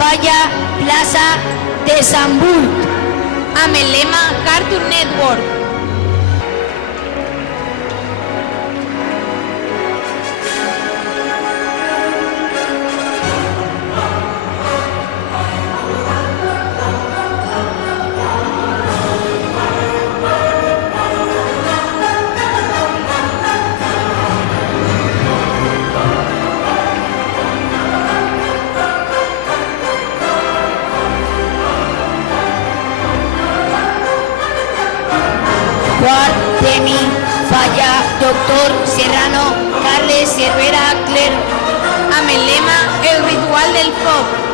Falla, Plaza de Sambul. Amelema Cartoon Network. Quart, Demi, Falla, Doctor, Serrano, Carles, Cervera, Cler. Amelema, el ritual del pop.